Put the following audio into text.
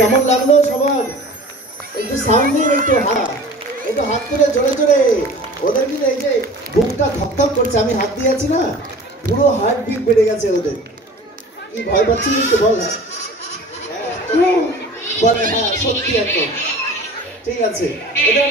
কেমন লাগলো সবার? একটু সাউন্ড দিন, একটু হাত তুলে জোরে জোরে। ওদের কিন্তু এই যে বুকটা ধপধপ করছে, আমি হাত দিয়ে আছি না, পুরো হার্ট বিট বেড়ে গেছে ওদের। কি ভয় পাচ্ছিস একটু বল। বলে হ্যাঁ সত্যি একদম ঠিক আছে। এটা